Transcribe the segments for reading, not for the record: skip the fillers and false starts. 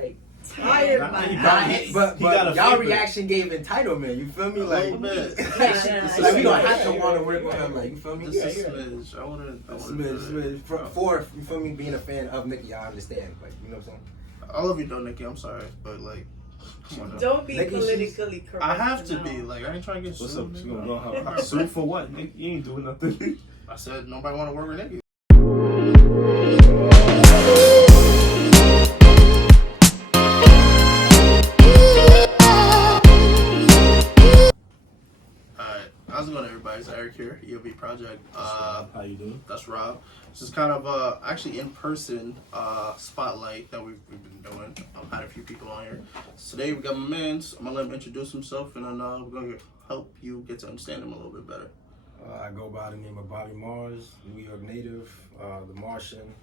like tired but y'all reaction gave entitlement. You feel me? Like, like we don't have to want to work with him. Like, you feel me? Just a smidge. I wouldn't. Smidge. For you feel me? Being a fan of Nicki, I understand. Like, you know what I'm saying? I love you though, Nicki. I'm sorry, but like, come on. Don't be Nicki, politically correct. I have to be. Like, I ain't trying to get What's sued. up? You gonna go sue for what? Nigga, you ain't doing nothing. I said nobody want to work with Nicki. How's it going, everybody? It's Eric here, EOB Project. How you doing? That's Rob. This is kind of actually in-person spotlight that we've been doing. I've had a few people on here. So today we got my man. I'm going to let him introduce himself, and then we're going to help you get to understand him a little bit better. I go by the name of Bobby Mars, New York native, the Martian,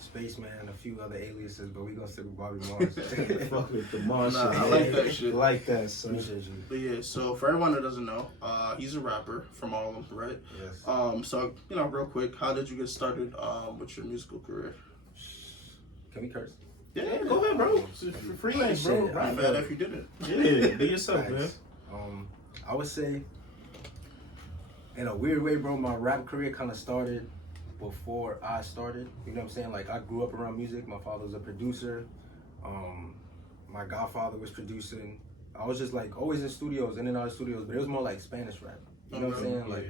Spaceman, a few other aliases, but we gonna stick with Bobby Mars. Fuck with the Martian. Nah, I like that shit. Like that, son. Appreciate you. But yeah, so for everyone that doesn't know, he's a rapper from Harlem, right? Yes. So, you know, real quick, how did you get started with your musical career? Can we curse? Yeah, go ahead, bro. Freelance, bro. I'm not mad if you didn't. Yeah, be yourself, man. I would say, in a weird way, bro, my rap career kind of started before I started. You know what I'm saying? Like, I grew up around music. My father was a producer. My godfather was producing. I was just like always in studios, in and out of studios, but it was more like Spanish rap. You know what I'm saying? Like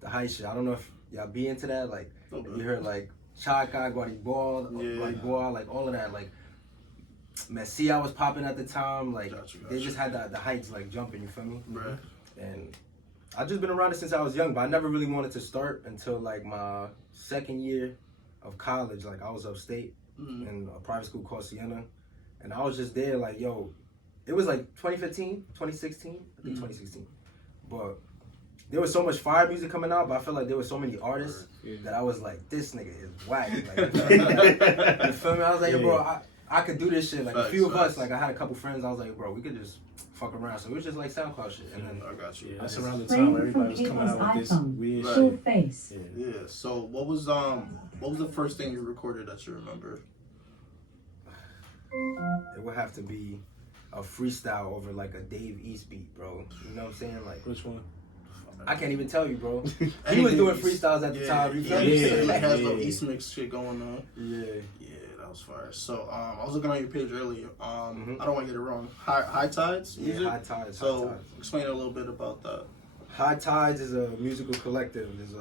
the high shit. I don't know if y'all be into that. Like, you heard like Chaca, Guaribol, like all of that. Like, Messi was popping at the time. Like, they just had the heights like jumping. You feel me? Right. And I've just been around it since I was young, but I never really wanted to start until like my second year of college. Like, I was upstate in a private school called Siena, and I was just there like, yo, it was like 2015, 2016, I think 2016. But there was so much fire music coming out, but I felt like there were so many artists that I was like, this nigga is whack. Like, you feel me? I was like, yo, bro, I could do this shit. Like, a few of us, like, I had a couple friends, I was like, bro, we could just fuck around. So it was just like SoundCloud shit. And then I got you. That's around the time where everybody was coming out with this weird shit. Face. Yeah. So what was the first thing you recorded that you remember? It would have to be a freestyle over like a Dave East beat, bro. You know what I'm saying? Like, Which one? I can't even tell you, bro. He was doing freestyles at the time. You feel me? He has no East mix shit going on. Yeah, that was fire. So I was looking on your page earlier. I don't want to get it wrong. High Tides music. Yeah, High Tides. So High Tides. explain a little bit about that. High Tides is a musical collective. There's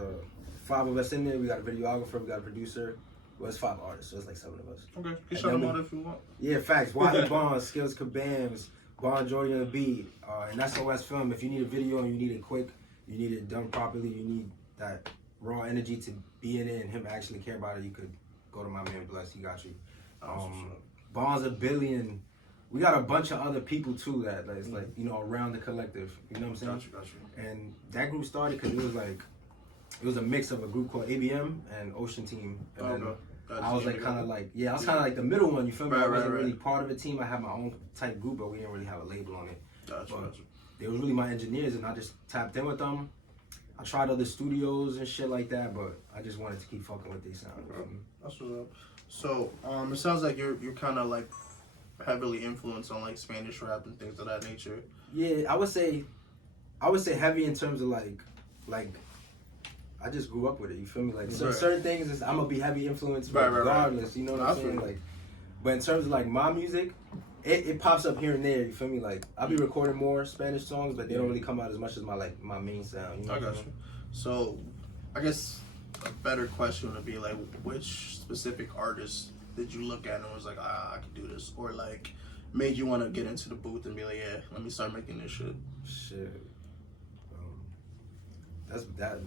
5 of us in there. We got a videographer. We got a producer. Well, it's 5 artists, so it's like 7 of us. Okay, you shout them out if you want. Yeah, facts. Wahid Bonds, Skills Kabams, Bon Jordy on the beat, and SOS Film. If you need a video and you need it quick, you need it done properly, you need that raw energy to be in it and him actually care about it, you could go to my man Bless. He got you. Bonds a billion. We got a bunch of other people too that is like, you know, around the collective. You know what I'm saying? Got you. And that group started because it was a mix of a group called ABM and Ocean Team. And then I was like kind of like, I was kind of like the middle one, you feel me? I wasn't really part of a team. I had my own type group, but we didn't really have a label on it. Gotcha. They was really my engineers, and I just tapped in with them. I tried other studios and shit like that, but I just wanted to keep fucking with these sounds. That's what's up. So it sounds like you're kind of like heavily influenced on like Spanish rap and things of that nature. Yeah, I would say heavy in terms of like I just grew up with it. You feel me? Like certain things, I'm gonna be heavy influenced regardless. You know what I'm saying? Like, but in terms of like my music, it pops up here and there. You feel me? Like, I'll be recording more Spanish songs, but they don't really come out as much as my main sound. You know I got you. So, I guess a better question would be like, which specific artist did you look at and was like, I could do this, or like made you want to get into the booth and be like, yeah, let me start making this shit. Shit.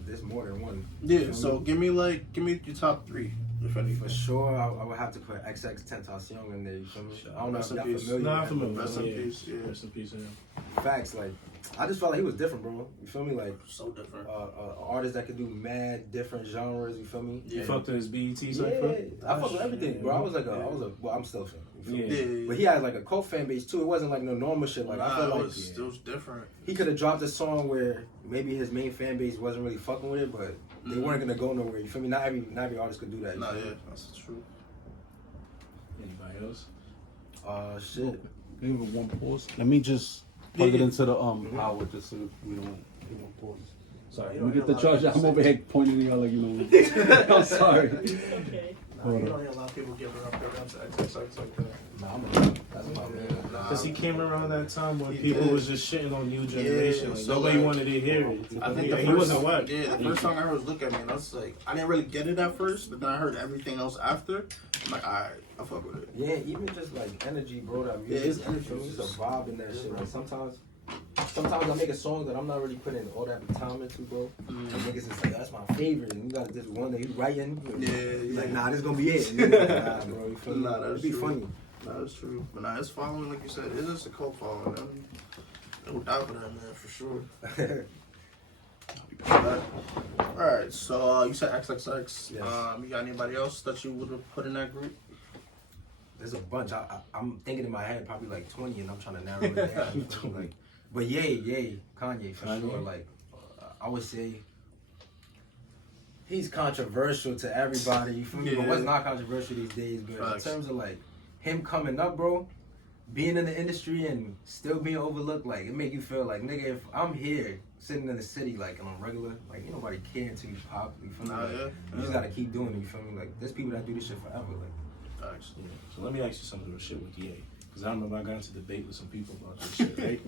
There's more than one. Yeah, so give me your top 3, if anything. For sure, I would have to put XX Tentacion in there. You feel me? I don't know if y'all familiar. Nah, familiar. Rest in peace. Yeah. Rest in peace, yeah. Facts, like, I just felt like he was different, bro. You feel me? Like, so different. An artist that could do mad different genres. You feel me? Yeah. You fucked with his BET cypher? Yeah, I fucked with everything, bro. I was well, I'm still a fan. Yeah. But he had like a cult fan base too. It wasn't like no normal shit. Like, I felt like it was different. He could have dropped a song where maybe his main fan base wasn't really fucking with it, but they weren't gonna go nowhere. You feel me? Not every artist could do that. Nah, yeah, that's true. Anybody else? Shit. Give it one pause. Let me just plug it into the power just so we don't give one pause. Sorry, let me get the charger. I'm over here pointing at y'all like, you know. I'm sorry. Okay. You don't hear a lot of people giving up their guns to XXX like that. Nah, that's my man. Because he came around that time when He people did. was just shitting on new generation. Like, so, nobody like, wanted to hear it. I think the he first wasn't what? Yeah, the first song I heard was "Look at Me," and I was like, I didn't really get it at first, but then I heard everything else after. I'm like, alright, I fuck with it. Yeah, even just like energy, bro. That Yeah, music, it's energy. It's a vibe in that shit. Like sometimes I make a song that I'm not really putting all that time into, bro. And niggas is like, that's my favorite. And you got this one that you writing. Yeah. Like, nah, this gonna be it. And you're like, nah, bro. You feel me? Nah, that's It'd be true. funny. Nah, that's true. But nah, it's following, like you said, it is a cult following. No doubt for that, man, for sure. Alright, so you said XXX. Yes. You got anybody else that you would have put in that group? There's a bunch. I'm thinking in my head probably like 20, and I'm trying to narrow it down. Like, but yay, Kanye for sure. Like, I would say he's controversial to everybody. You feel me? But what's not controversial these days? But Facts. in terms of like him coming up, bro, being in the industry and still being overlooked, like it make you feel like, nigga, if I'm here sitting in the city like on a regular, like ain't nobody care until you pop. You feel me? Nah, Like, yeah. You just gotta keep doing it. You feel me? Like there's people that do this shit forever. Like. Facts. Yeah. So let me ask you something real shit with Ye. Because I remember I got into debate with some people about this shit, right?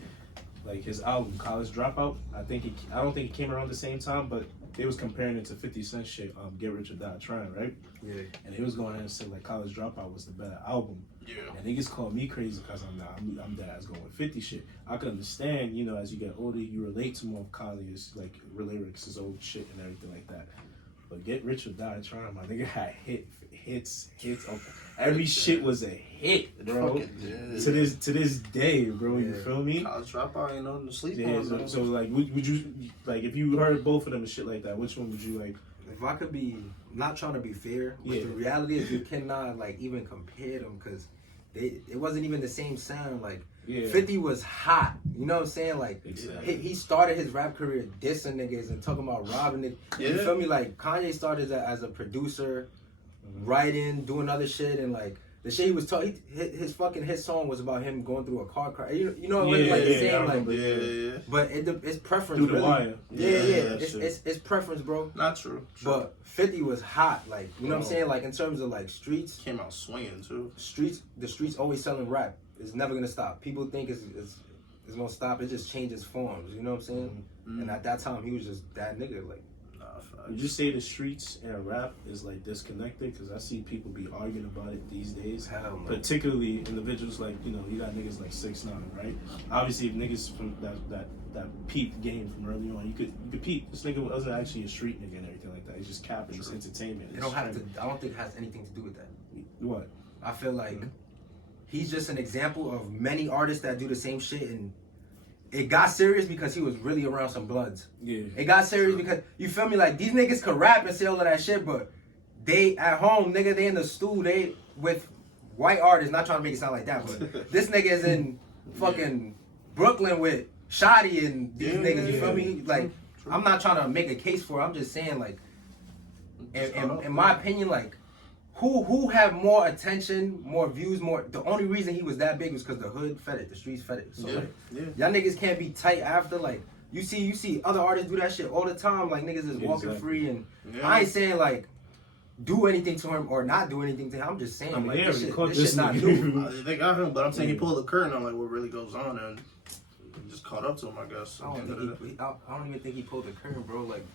Like his album, College Dropout, I don't think it came around the same time, but they was comparing it to 50 Cent shit, Get Rich or Die Trying, right? Yeah. And they was going in and saying like College Dropout was the better album. Yeah. And niggas call me crazy because I'm dead ass going with 50 shit. I can understand, you know, as you get older, you relate to more of Kanye's like lyrics, his old shit and everything like that. But Get Rich or Die Trying, my nigga had hits. Every shit was a hit, bro. Yeah. To this day, bro. You feel me? College Dropout ain't nothing to sleep Yeah. on. So like, would you like if you heard both of them and shit like that? Which one would you like? If I could be, not trying to be fair, but the reality is you cannot like even compare them because it wasn't even the same sound. Like 50 was hot, you know what I'm saying? Like he started his rap career dissing niggas and talking about robbing niggas. Yeah. You feel me? Like Kanye started as a producer, writing, doing other shit, and like the shit he was talking, his song was about him going through a car crash. You know what like the same like. But it's preference. Through the really. wire. It's preference, bro. Not true. But 50 was hot, like you know what I'm saying. Like in terms of like streets, Came out swinging too. the streets always selling rap. It's never gonna stop. People think it's gonna stop. It just changes forms. You know what I'm saying? And at that time, he was just that nigga. Like, would you say the streets and rap is like disconnected? Because I see people be arguing about it these days. hell no. Particularly individuals like, you know, you got niggas like 6ix9ine, right? Obviously, if niggas from that peep game from early on, you could peep. This nigga wasn't actually a street nigga and everything like that. He's just capping. It's entertainment. It don't have to. I don't think it has anything to do with that. What? I feel like he's just an example of many artists that do the same shit, and it got serious because he was really around some bloods. Yeah. It got serious because, you feel me, like these niggas could rap and say all of that shit, but they at home, nigga, they in the stool, they with white artists, not trying to make it sound like that, but this nigga is in fucking Brooklyn with Shoddy and these niggas, you feel me? Like, I'm not trying to make a case for it, I'm just saying, like, in my opinion, like, who had more attention, more views, more? The only reason he was that big was because the hood fed it, the streets fed it. So like, y'all niggas can't be tight after. Like you see other artists do that shit all the time. Like niggas is walking free, and I ain't saying like do anything to him or not do anything to him. I'm just saying like this shit not new. They got him, but I'm saying he pulled the curtain on like what really goes on and just caught up to him, I guess. I don't even think he pulled the curtain, bro. Like.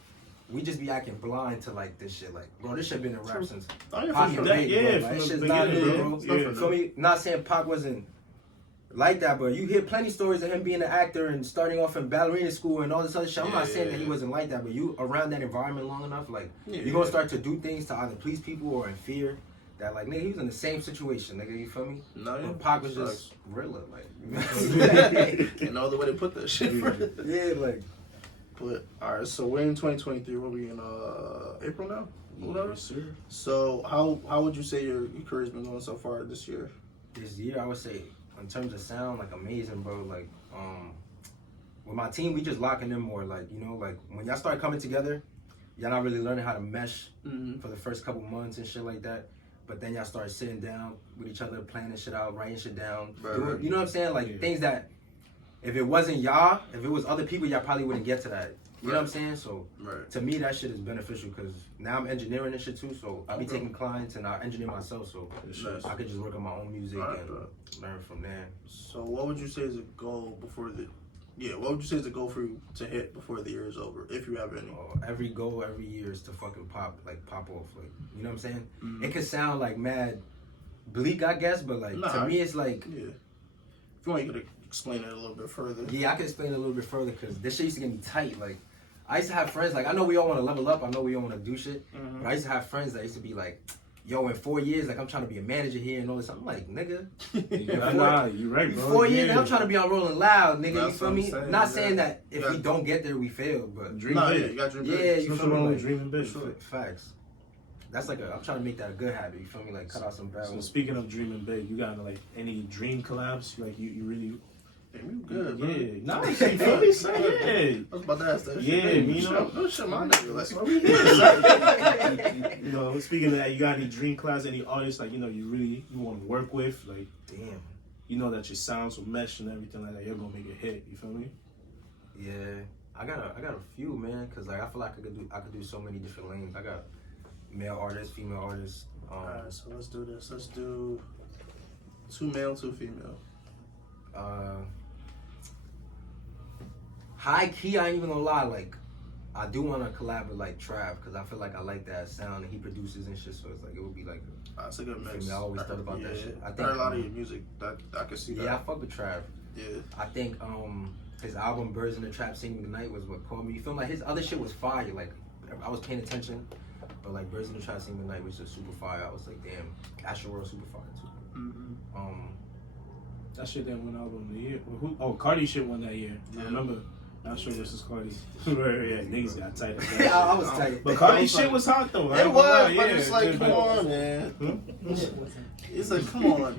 We just be acting blind to like this shit. Like, bro, this shit been in rap since Pac and Big, bro. Like, this shit's not new, bro. You feel me? Not saying Pac wasn't like that, but you hear plenty stories of him being an actor and starting off in ballerina school and all this other shit. I'm not saying that he wasn't like that, but you around that environment long enough, like, you're gonna start to do things to either please people or in fear that, like, nigga, he was in the same situation, nigga, you feel me? No, yeah. But Pac was just realer, like. You know the way they put that shit. Yeah, like. But alright, so we're in 2023. What are we in April now? Whatever. So how would you say your career's been going so far this year? This year, I would say, in terms of sound, like amazing, bro. Like, with my team, we just locking in more. Like, you know, like when y'all start coming together, y'all not really learning how to mesh for the first couple months and shit like that. but then y'all start sitting down with each other, planning shit out, writing shit down. Right. You know what I'm saying? Like things that if it wasn't y'all, if it was other people, y'all probably wouldn't get to that. You know what I'm saying? So to me, that shit is beneficial because now I'm engineering this shit too. So I'll be taking clients and I engineer myself. So I could just work on my own music and learn from there. So what would you say is a goal before the? Yeah, what would you say is a goal for you to hit before the year is over, if you have any? Every goal every year is to fucking pop off. Like, you know what I'm saying? It could sound like mad bleak, I guess, but like to me, it's like. Yeah. If you want, you could explain it a little bit further. Yeah, I can explain it a little bit further because this shit used to get me tight. Like, I used to have friends, like, I know we all want to level up. I know we all want to do shit. But I used to have friends that used to be like, yo, in 4 years, like, I'm trying to be a manager here and all this. I'm like, nigga. Nah, you right, bro. 4 years, I'm trying to be on Rolling Loud, nigga. That's you feel me? saying, Not saying that if we don't get there, we fail, but Dream yeah, big. you got dream yeah, big. you Nothing feel me? wrong with Like, dreaming big. facts. That's like I'm trying to make that a good habit. You feel me? Like, cut out some bad So ones. speaking of dreaming big, you got like any dream collabs? Like you really. Damn, you good, bro. Yeah, no, you feel me? Say, I was about to ask that yeah, shit. you know, no shit, my nigga. Like, you know, speaking of that, you got any dream collabs? Any artists like you want to work with? Like, Damn. you know that your sounds will mesh and everything like that. You're gonna make a hit. You feel me? Yeah, I got a few, man, cause like I feel like I could do so many different lanes. I got male artists, female artists. alright, so let's do this. Let's do 2 male, 2 female. High key, I ain't even gonna lie. Like, I do want to collab with like Trav, cause I feel like I like that sound and he produces and shit. So it's like it would be like. That's a good mix. I always thought about that shit. I I think heard a lot of your music. That I can see that. Yeah, I fuck with Trav. Yeah. I think his album "Birds in the Trap Singing the Night" was what caught me. You feel like his other shit was fire. Like I was paying attention, but like "Birds in the Trap Singing the Night" was just super fire. I was like, damn, Astro World super fire too. Mm-hmm. That shit that went out on the year. Cardi shit won that year. I remember. Astro versus Cardi. Yeah, niggas got tight. Yeah, I was tight. But Cardi shit was hot though. It was, but yeah, it's like, come on, man. It's like, come on, man.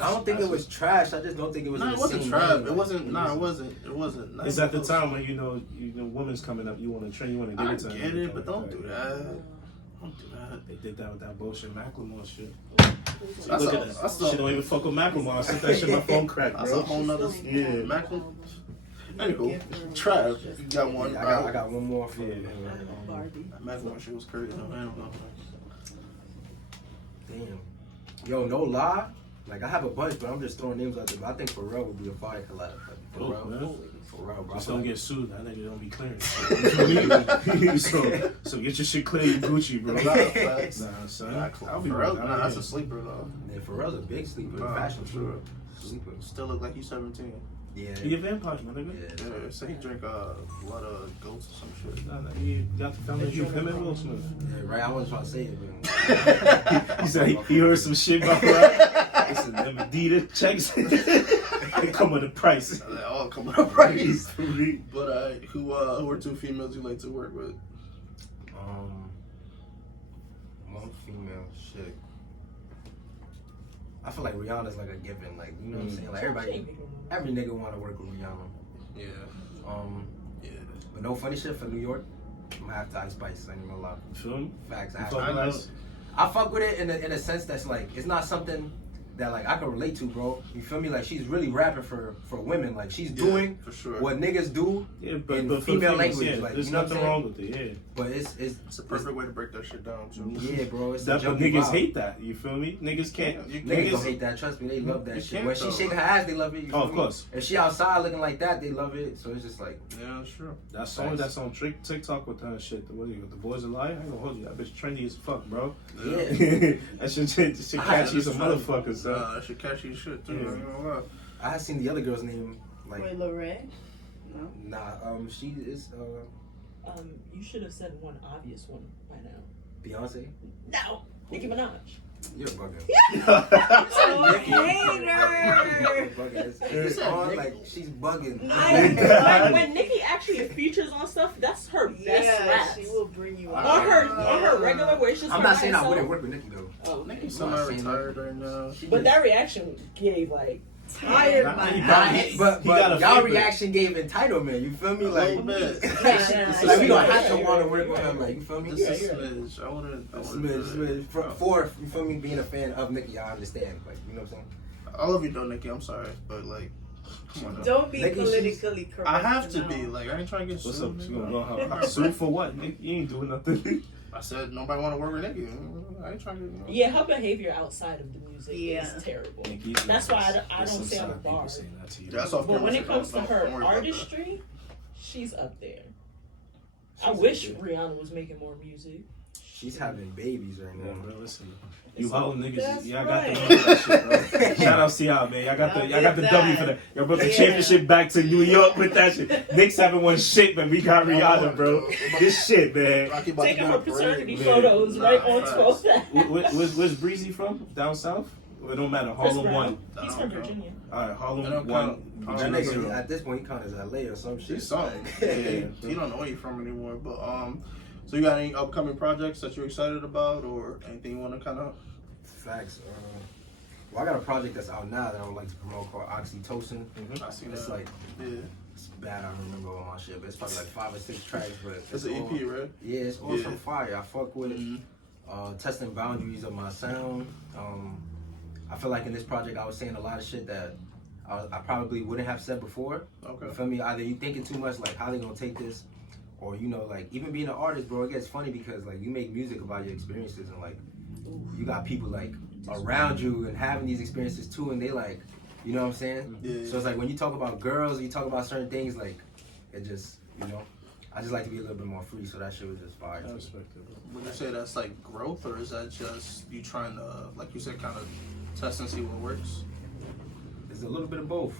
I don't think it was trash. I just don't think it was. No, it wasn't trash. It wasn't. No, it wasn't. It wasn't. It's at the time when you know, women's coming up. You want to train. You want to give I it to them. get it, but don't do that. Don't do that. They did that with that bullshit Macklemore shit. That's Look a- at that. that's a- Shit don't even fuck with Macklemore. I sent that shit my phone cracked, That's bro. a whole nother. Yeah. Macklin. Anywho, Trav, you got one. Yeah, I got one more for Barbie. Macklemore shit was crazy. I don't know. Damn. Yo, no lie. Like I have a bunch, but I'm just throwing names out there. But I think Pharrell would be a fire collab. Like, Oh, man. Pharrell, bro. Just don't get sued. That nigga don't be clearing. so get your shit clear, you Gucci, bro. Facts. Nah, son. I'll be real. Nah, that's a sleeper though. Yeah, Pharrell's a big sleeper, Nah, fashion for sure. sleeper. Still look like he's 17. Yeah. He a vampire, my nigga. Yeah. Yeah, say he drink blood of goats or some shit. Nah, he got the family you him and Will Smith. Yeah, right. I wasn't trying to say it, but He said he heard some shit about that. It's them Adidas checks. They come with a price. They all come up price. But who are 2 females you like to work with? one female shit. I feel like Rihanna's like a given, like you know what I'm saying. Like every nigga want to work with Rihanna. Yeah. Yeah. But no funny shit for New York. I'm gonna have to Ice Spice. I ain't gonna lie. Feel me? Facts. You I fuck with Ice? I fuck with it in a sense that's like it's not something that like I can relate to, bro. You feel me? Like she's really rapping for women. Like she's doing for sure. what niggas do Yeah, but in for female females, language. yeah, Like there's you know nothing what I'm wrong saying? with it. Yeah. But it's a perfect way to break that shit down too. Yeah, bro. It's That, a but jungle niggas vibe. hate that. You feel me? Niggas can't. Niggas don't hate that. Trust me, they love You that shit. can't, When she though. shake her ass, they love it. You Oh, feel of me? course. If she outside looking like that, they love it. So it's just like Yeah, sure. That song that's on TikTok with her shit. What are you? The boys are lying. I ain't gonna hold you. That bitch trendy as fuck, bro. yeah. That shit catchy as a motherfucker, son. That shit catchy as shit too. Yeah. I ain't gonna lie. I had seen the other girl's name like Wait, Lorraine? No. nah. She is You should have said one obvious one by now. Beyonce. No, Nicki Minaj. You're bugging. Oh, You're hater! bugging. It's on like she's bugging. When Nicki actually features on stuff, that's her best raps. she will bring you out. On her regular where it's just I'm her not by saying I herself. wouldn't work with Nicki though. Oh, Nicki's I'm not saying semi-retired right now. She but just- that reaction gave like tired, Nah, my he Nah, guy. but He got a y'all favorite. reaction gave entitlement. You feel me? Like, little bit. like we don't have to Yeah, want to you're work right, with him. you're Like, you feel me? This is smidge. I wouldn't. Smidge. For you feel me? Being a fan of Nicki, I understand. Like, you know what I'm saying? I love you though, Nikki. I'm sorry, but like, come on. Now. Don't be Nicki, politically correct. I have to now. be. Like, I ain't trying to get What's sued. up? nigga. You gonna go sue for what, Nick? You ain't doing nothing. I said nobody want to work with Nikki. I ain't trying to. Yeah, her behavior outside of the music Yeah. is terrible. Nikki's That's why I there's don't some say I'm a side people bar. saying that to you. Yeah, that's off But when camera, it so comes to don't her worry about that. artistry, she's up there. I She's wish up Rihanna was making more music. She's having babies right Yeah, now. bro, listen. You whole niggas, That's y'all right. got the money for that shit, bro. Shout outs to y'all, man. Y'all got the Y'all W did for that. that. Y'all brought the Yeah. championship back to New York with that shit. Knicks haven't won shit, but we got Rihanna, bro. This shit, man. Rocky about to Taking do her a parade. paternity man. photos right Nah, on facts. 12th. Where's Breezy from? Down south? Well, it don't matter. Chris Harlem Brown. won. He's from Virginia. All right, I Harlem don't won. count. That Virginia nigga, 0. at this point, he count as LA or some shit. She's something. Yeah. You don't know where you're from anymore. But so you got any upcoming projects that you're excited about, or anything you want to kind of? Facts. Well, I got a project that's out now that I would like to promote called Oxytocin. I see It's that. like, Yeah, it's bad. I don't remember all my shit, but it's probably like 5 or 6 tracks. But it's an all- EP, right? Yeah, it's all Yeah. some fire. I fuck with it. Mhm. Testing boundaries of my sound. I feel like in this project I was saying a lot of shit that I probably wouldn't have said before. Okay. You feel me? Either you thinking too much, like how they gonna take this, or you know, like even being an artist, bro, it gets funny because like you make music about your experiences and like you got people like around you and having these experiences too, and they like, you know what I'm saying? Yeah. So it's like when you talk about girls, you talk about certain things, like it just, you know, I just like to be a little bit more free. So that shit was just fire. I respect it. Would you say that's like growth, or is that just you trying to, like you said, kind of test and see what works? It's a little bit of both.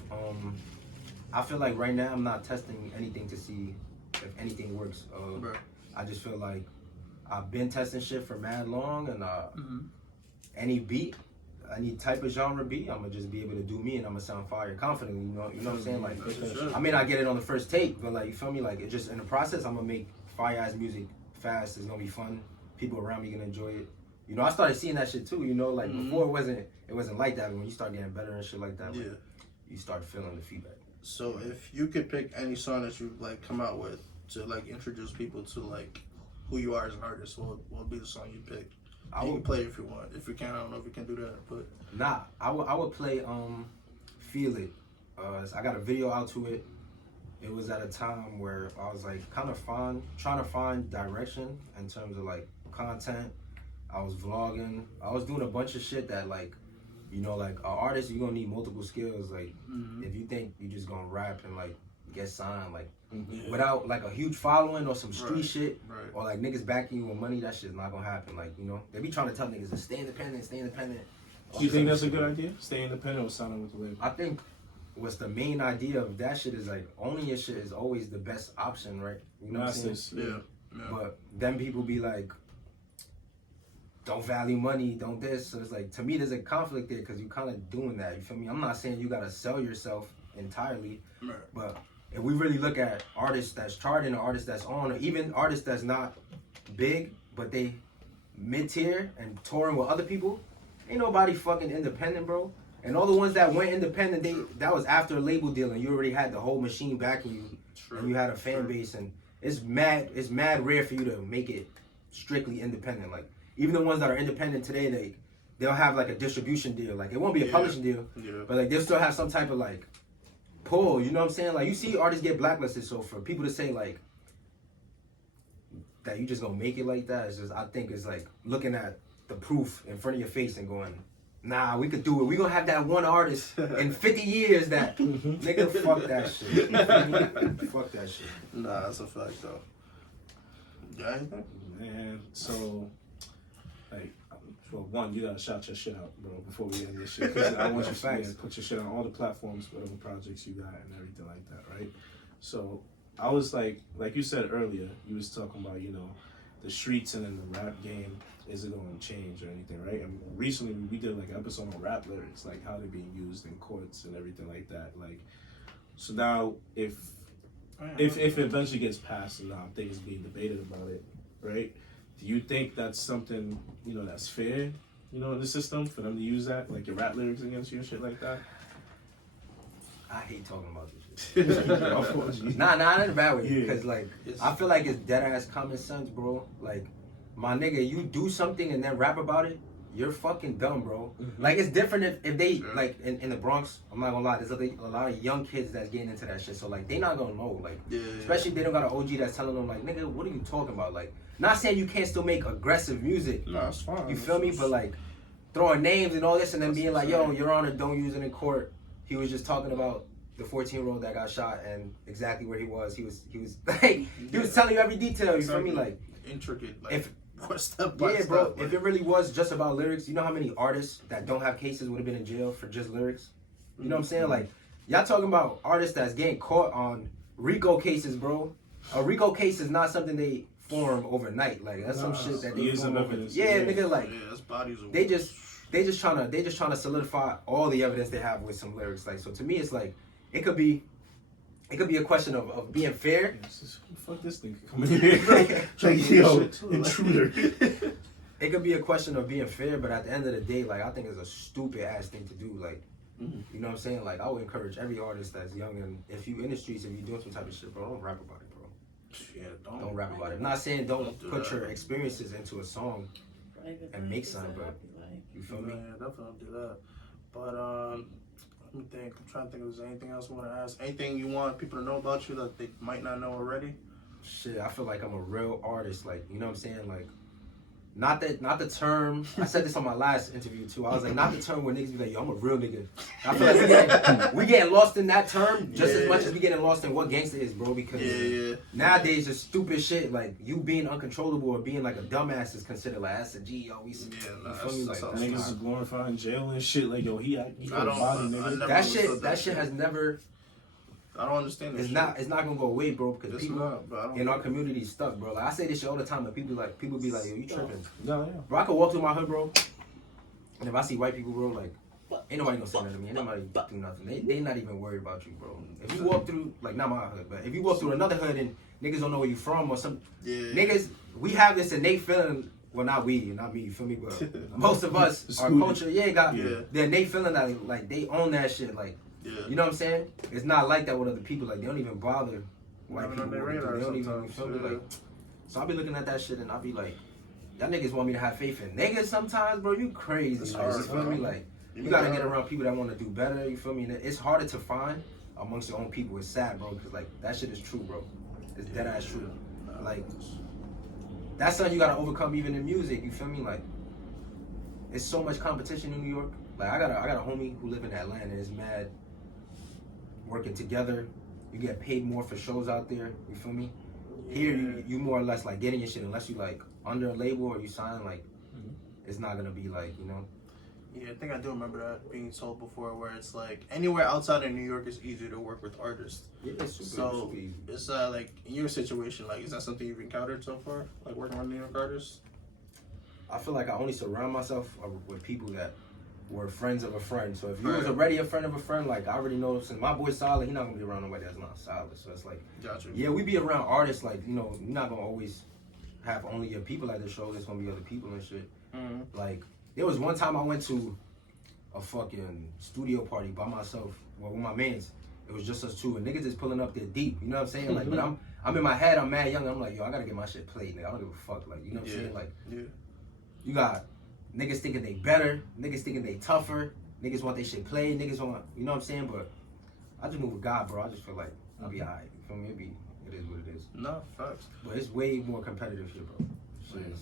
I feel like right now I'm not testing anything to see if anything works. Right. I just feel like I've been testing shit for mad long, and Mm-hmm. any beat, any type of genre beat, I'm gonna just be able to do me, and I'm gonna sound fire confidently. You know what I'm saying? Like, That's for sure. I may not get it on the first take, but like, you feel me? Like, it just in the process, I'm gonna make fire ass music fast. It's gonna be fun. People around me gonna enjoy it. You know, I started seeing that shit too. You know, like before it wasn't like that. But when you start getting better and shit like that, like, Yeah. you start feeling the feedback. So if you could pick any song that you like come out with to like introduce people to like who you are as an artist, what would be the song you pick? I You can would play it if you want. If you can, I don't know if you can do that, but I would play Feel It. I got a video out to it. It was at a time where I was like kind of trying to find direction in terms of like content. I was vlogging. I was doing a bunch of shit that like, you know, like an artist, you're gonna need multiple skills. Like if you think you just gonna rap and like get signed, like without like a huge following or some street Right. shit, right. or like niggas backing you with money, that shit's not gonna happen. Like, you know, they be trying to tell niggas to stay independent, stay independent. Do you think that's a good idea? Stay independent or signing with the label? I think what's the main idea of that shit is like owning your shit is always the best option, right? You know what I'm saying? That's Yeah. Yeah. But then people be like, don't value money, don't this. So it's like, to me, there's a conflict there because you kind of doing that. You feel me? I'm not saying you gotta sell yourself entirely, Right. but if we really look at artists that's charting or artists that's on, or even artists that's not big, but they mid-tier and touring with other people, ain't nobody fucking independent, bro. And all the ones that went independent, that was after a label deal, and you already had the whole machine backing you, True. and you had a fan True. base, and it's mad rare for you to make it strictly independent. Like even the ones that are independent today, they'll have like a distribution deal. Like it won't be a Yeah. publishing deal, Yeah. but like they'll still have some type of like pull. You know what I'm saying? Like you see artists get blacklisted, so for people to say like that you just gonna make it like that, it's just, I think it's like looking at the proof in front of your face and going, nah, we could do it. We gonna have that one artist in 50 years that nigga, fuck that shit. You feel me? Fuck that shit. Nah, that's a fact though. Got anything? Man, so, like, for one, you gotta shout your shit out, bro, before we end this shit. 'Cause I want you to Facts. put your shit on all the platforms, whatever projects you got and everything like that, right? So, I was like you said earlier, you was talking about, you know, the streets and then the rap game, is it going to change or anything, right? And recently we did like an episode on rap lyrics, like how they're being used in courts and everything like that. Like, so now if it eventually gets passed and now things being debated about it, right? Do you think that's something, you know, that's fair, you know, in the system for them to use that, like your rap lyrics against you and shit like that? hate talking about this shit. Nah, not in a bad way. Yeah. Cause like, I feel like it's dead ass common sense, bro. Like, my nigga, you do something and then rap about it, you're fucking dumb, bro. Like, it's different if they, like, in the Bronx, I'm not gonna lie, there's a lot of young kids that's getting into that shit. So, like, they not gonna know. Like, especially if they don't got an OG that's telling them, like, nigga, what are you talking about? Like, not saying you can't still make aggressive music. No, it's fine. You feel me? But, like, throwing names and all this and then being like, yo, Your Honor, don't use it in court. He was just talking about the 14-year-old that got shot and exactly where he was. He was like, he was telling you every detail. You feel me? Like, intricate. Like, if step by step, bro, like, if it really was just about lyrics, you know how many artists that don't have cases would have been in jail for just lyrics? You know what I'm saying? Like, y'all talking about artists that's getting caught on RICO cases, bro. A RICO case is not something they form overnight. Like, that's some shit that they form over. Yeah, nigga, like, that's bodies of they just trying to solidify all the evidence they have with some lyrics. Like, so to me, it's like it could be a question of being fair. Fuck this thing coming in here. Like, yo, intruder. It could be a question of being fair, but at the end of the day, like, I think it's a stupid ass thing to do. Like, you know what I'm saying? Like, I would encourage every artist that's young and if you in the streets, if you doing some type of shit, bro, don't rap about it, bro. Yeah, Don't rap about it. I'm not saying don't put your experiences into a song and make something, but you feel me? Yeah, definitely do that. But let me think. I'm trying to think if there's anything else I want to ask. Anything you want people to know about you that they might not know already? Shit, I feel like I'm a real artist. Like, you know what I'm saying? Like, not the term. I said this on my last interview too. I was like, not the term where niggas be like, yo, I'm a real nigga. I feel like we getting lost in that term just as much as we getting lost in what gangster is, bro. Because nowadays, it's stupid shit like you being uncontrollable or being like a dumbass is considered like that's a G. Yo, we you feel me? Like Niggas is glorifying jail and shit. Like, yo, he got a body, nigga. That shit has never. I don't understand this. It's not gonna go away, bro. Because people in our community stuck, bro. Like I say this shit all the time, but people be like, yo, you tripping? No, yeah. Bro, I could walk through my hood, bro, and if I see white people, bro, like, ain't nobody gonna say nothing to me. Ain't nobody do nothing. They not even worried about you, bro. If you walk through, like, not my hood, but if you walk through another hood and niggas don't know where you from or some niggas, we have this innate feeling. Well, not me, you feel me? But most of us, our culture, got the innate feeling that like they own that shit, like. You know what I'm saying? It's not like that with other people. Like, they don't even bother white people. They don't even, you feel me? Like, so I'll be looking at that shit and I'll be like, y'all niggas want me to have faith in niggas sometimes, bro. You crazy. Like, you feel me? Like, you gotta get around people that want to do better. You feel me? And it's harder to find amongst your own people. It's sad, bro, because, like, that shit is true, bro. It's dead ass true. Like, that's something you gotta overcome even in music. You feel me? Like, it's so much competition in New York. Like, I got a homie who live in Atlanta and is mad. Working together, you get paid more for shows out there. You feel me? Here, you more or less like getting your shit unless you like under a label or you sign. Like, it's not gonna be like, you know. Yeah, I think I do remember that being told before, where it's like anywhere outside of New York is easier to work with artists. Yeah, it's super easy. It's like in your situation, like, is that something you've encountered so far, like working with New York artists? I feel like I only surround myself with people that were friends of a friend. So if you was already a friend of a friend, like, I already know since my boy's solid, he not gonna be around nobody that's not solid. So it's like, yeah, we be around artists, like, you know, you're not gonna always have only your people at the show. There's gonna be other people and shit. Like, there was one time I went to a fucking studio party by myself, well, with my mans. It was just us two, and niggas is pulling up there deep. You know what I'm saying? Like, but I'm in my head, I'm mad young. I'm like, yo, I gotta get my shit played, nigga. I don't give a fuck. Like, you know what I'm saying? Like, you got niggas thinking they better, niggas thinking they tougher, niggas want their shit played, niggas want, you know what I'm saying? But I just move with God, bro. I just feel like I'll be alright. You feel me? It is what it is. No, facts. But it's way more competitive here, bro. Shit.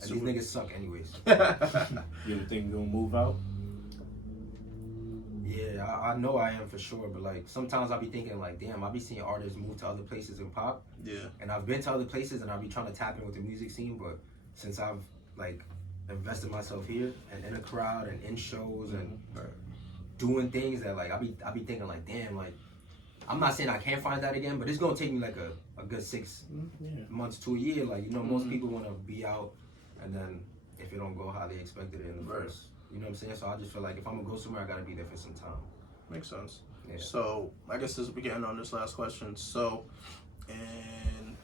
And these niggas suck anyways. You ever think you're gonna move out? Yeah, I know I am for sure, but like sometimes I'll be thinking like, damn, I'll be seeing artists move to other places in pop. Yeah. And I've been to other places and I'll be trying to tap in with the music scene, but since I've like invested myself here and in a crowd and in shows and doing things that like I'll be thinking like, damn, like I'm not saying I can't find that again, but it's gonna take me like a good 6 months to a year. Like, you know, most people wanna be out and then if it don't go how they expected it in the first. You know what I'm saying? So I just feel like if I'm gonna go somewhere, I gotta be there for some time. Makes sense. Yeah. So I guess as we get on this last question, so, and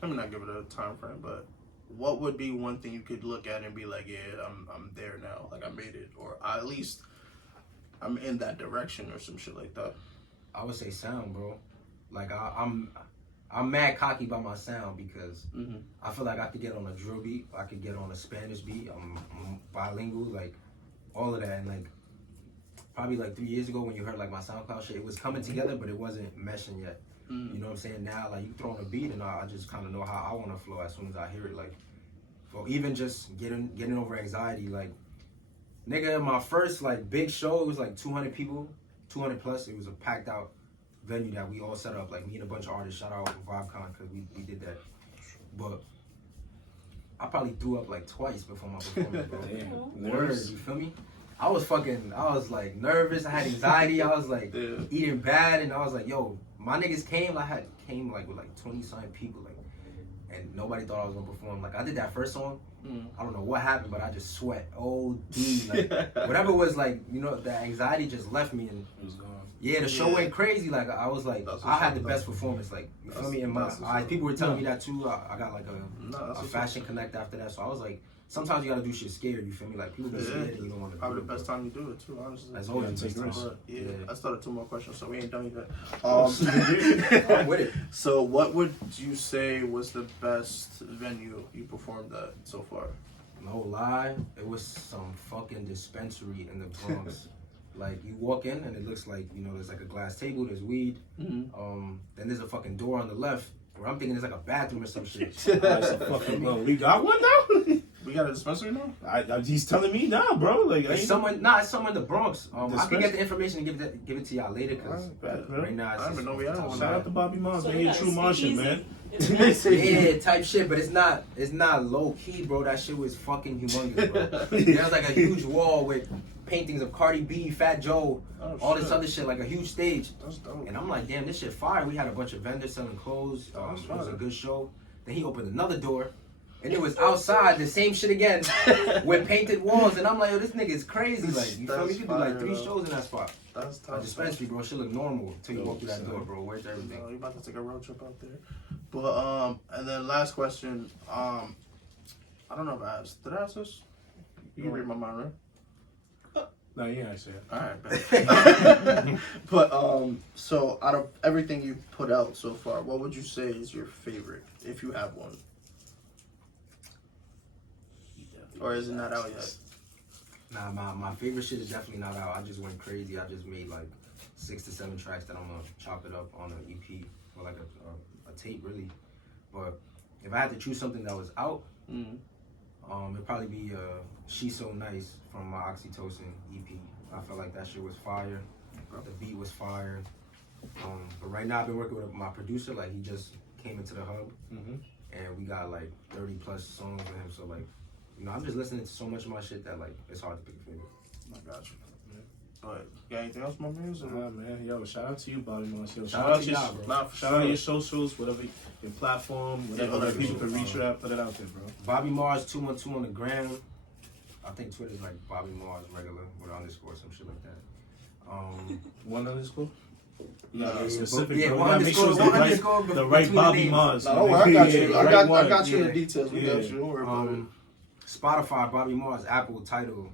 let me not give it a time frame, but what would be one thing you could look at and be like, yeah, I'm there now, like I made it, or at least I'm in that direction or some shit like that? I would say sound, bro. Like I'm mad cocky about my sound because I feel like I could get on a drill beat, I could get on a Spanish beat. I'm bilingual, like all of that, and like probably like 3 years ago when you heard like my SoundCloud shit, it was coming together, but it wasn't meshing yet. You know what I'm saying? Now like you throw on a beat and I just kind of know how I want to flow as soon as I hear it. Like, or even just getting over anxiety. Like, nigga, my first like big show, it was like 200 people, 200 plus. It was a packed out venue that we all set up. Like me and a bunch of artists. Shout out VibeCon because we did that. But I probably threw up like twice before my performance, bro. Damn. Word, you feel me? I was like nervous. I had anxiety. I was like eating bad, and I was like, yo, my niggas came like with like 20 something people, like, and nobody thought I was gonna perform. Like I did that first song. I don't know what happened, but I just sweat. OD, like whatever it was, like, you know, the anxiety just left me, and It was gone. yeah, the show went crazy. Like I was like, I had the best performance. Like, you feel me? In my eyes, people were telling me that too. I got like a fashion connect after that, so I was like, sometimes you gotta do shit scared. You feel me? Like people be scared and you don't want to. Probably the best time you do it too, honestly. That's always take the best risks. time. Yeah, I started 2 more questions, so we ain't done yet. I'm with it. So, what would you say was the best venue you performed at so far? No lie, it was some fucking dispensary in the Bronx. Like you walk in and it looks like, you know, there's like a glass table, there's weed. Then there's a fucking door on the left where I'm thinking there's like a bathroom or some shit. That's a fucking bro. We got one now. We got a dispensary now? He's telling me now, bro. Like, It's somewhere in the Bronx. I can get the information and give it to y'all later because right now it's I don't even know we had one. Shout out to Bobby Mars, So man. you He a got a true Martian, speakeasy? man. yeah, type shit, but it's not low key, bro. That shit was fucking humongous, bro. There was like a huge wall with paintings of Cardi B, Fat Joe, all this other shit, like a huge stage. That's dope. And I'm like, damn, this shit fire. We had a bunch of vendors selling clothes. It was a good show. Then he opened another door, and it was outside, the same shit again, with painted walls. And I'm like, yo, this nigga is crazy. Like, you feel me? You could do like 3 shows in that spot. That's A tough. dispensary, bro, shit look normal until you walk through that door, bro. Where's everything? You about to take a road trip out there. But, and then last question. I don't know if I asked. Did I ask this? You can read my mind, right? No, yeah, I said. Alright, but so out of everything you put out so far, what would you say is your favorite, if you have one? Or is it not out yet? Nah, my favorite shit is definitely not out. I just went crazy. I just made like 6 to 7 tracks that I'm gonna chop it up on an EP or like a tape, really. But if I had to choose something that was out, it'd probably be She's So Nice from my Oxytocin EP. I felt like that shit was fire. The beat was fire. But right now I've been working with my producer. Like, he just came into the hub, and we got like 30 plus songs with him. So like, you know, I'm just listening to so much of my shit that like it's hard to pick a favorite. I got you. But you got anything else, my man? Man, yo, shout out to you, Bobby Mars. Yo, Shout out to y'all, bro. Shout out your socials, whatever, your platform, whatever other people people, can reach you at, put it out there, bro. Bobby Mars 212 on the gram. I think Twitter's like Bobby Mars regular with an underscore, some shit like that. One underscore? Yeah, Yeah, specific. yeah, bro. one You gotta make sure underscore, it's one underscore the right between the Bobby names. Mars. No, don't worry, I got you. Yeah, I right one. got you Yeah. the details. We got you. Don't worry about it. Spotify, Bobby Mars, Apple, Tidal,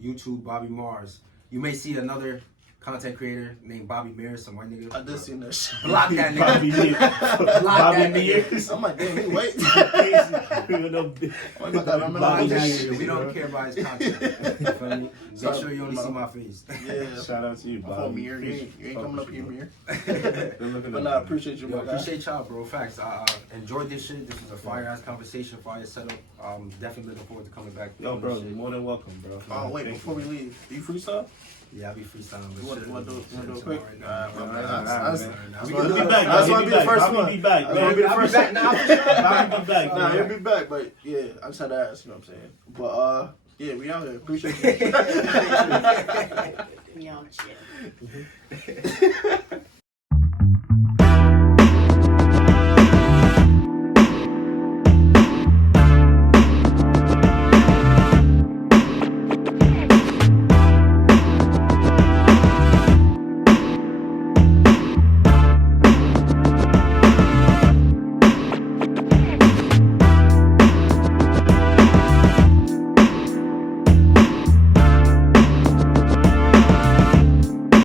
YouTube, Bobby Mars. You may see another content creator named Bobby Mars, some white nigga. I did see that shit. Block that nigga. Bobby Mars. Block Bobby that nigga. Mars. I'm like, damn, he wait. Block that nigga. We don't care about his content. You feel me? Make sure you only see my face. Yeah. Shout out to you, My Bobby. fault, Mir. You ain't coming up here, Mir. Good looking But at nah, I you. appreciate you, Yo, my guy. appreciate y'all, bro. Facts. I enjoyed this shit. This was a fire ass conversation, fire setup. Definitely looking forward to coming back. Yo, on bro, this you're shit. more than welcome, bro. Oh, wait, Thank before you. we leave, do you freestyle? Yeah, I'll be freestyling. You wanna do it quick? Right now. That's We gonna can be be back. that's Bobby gonna be the first Bobby one. be back, That's gonna man. be the I'll be first back one. now. Bobby be back, Nah, he'll man. be back, but yeah, I just had to ask, you know what I'm saying? But yeah, we out here. Appreciate you. Y'all chill.